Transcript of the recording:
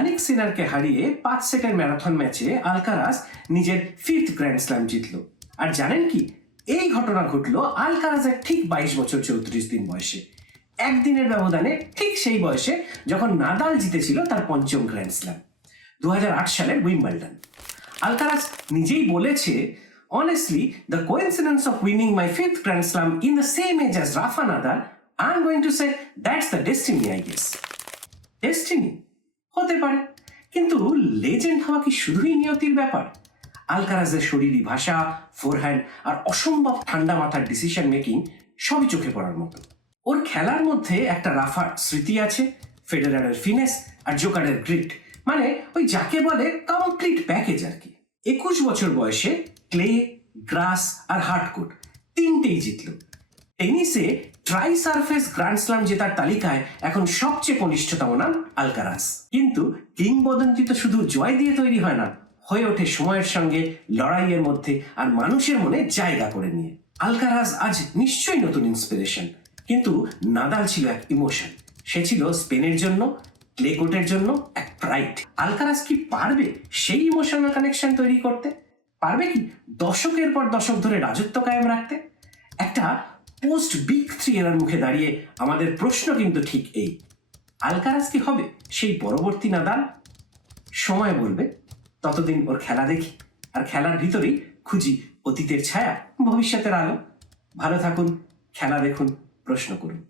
Yannic সিনারকে হারিয়ে 5 সেটের marathon ম্যাচে আলকারাজ নিজের 5th গ্র্যান্ড স্ল্যাম জিতল। আর জানেন কি, এই ঘটনা ঘটলো আলকারাজের ঠিক 22 বছর 34 দিন বয়সে। একদিনের ব্যবধানে ঠিক সেই বয়সে যখন নাদাল জিতেছিল তার 5ম গ্র্যান্ড স্ল্যাম, 2008 সালের উইম্বলডন। আলকারাজ নিজেই বলেছে, honestly, the coincidence of winning my 5th Grand Slam in the same age as Rafa Nadal, I'm going to say that's the destiny, I guess. Destiny? হতে পারে, কিন্তু legend হওয়া কি শুধুই নিয়তির ব্যাপার? আলকারাজের শরীরী ভাষা, ফোরহ্যান্ড আর অসম্ভব ঠান্ডা মাথার ডিসিশন মেকিং সবই চোখে পড়ার মতো। ওর খেলার মধ্যে একটা রাফার স্মৃতি আছে, ফেডারারের ফিনেস আর জোকারের গ্রিট, মানে ওই যাকে বলে কমপ্লিট প্যাকেজ আর কি। 21 বছর বয়সে ক্লে, গ্রাস আর হার্ডকোর্ট তিনটেই জিতল। টেনিসে ট্রাই সারফেস গ্র্যান্ড স্ল্যাম জেতার তালিকায় এখন সবচেয়ে কনিষ্ঠতম নাম আলকারাজ। কিন্তু কিংবদন্তি তো শুধু জয় দিয়ে তৈরি হয় না, হয়ে ওঠে সময়ের সঙ্গে লড়াইয়ের মধ্যে আর মানুষের মনে জায়গা করে নিয়ে। আলকারাজ আজ নিশ্চয়ই নতুন ইন্সপিরেশন, কিন্তু নাদাল ছিল এক ইমোশন। সে ছিল স্পেনের জন্য, ক্লে কোর্টের জন্য এক প্রাইড। আলকারাজ কি পারবে সেই ইমোশনাল কানেকশন তৈরি করতে? পারবে কি দশকের পর দশক ধরে রাজত্ব কায়েম রাখতে? একটা পোস্ট বিগ 3 এরার মুখে দাঁড়িয়ে আমাদের প্রশ্ন কিন্তু ঠিক এই, আলকারাজ কি হবে সেই পরবর্তী নাদাল? সময় বলবে। ততদিন ওর খেলা দেখি, আর খেলার ভিতরেই খুঁজি অতীতের ছায়া, ভবিষ্যতের আলো। ভালো থাকুন, খেলা দেখুন, প্রশ্ন করুন।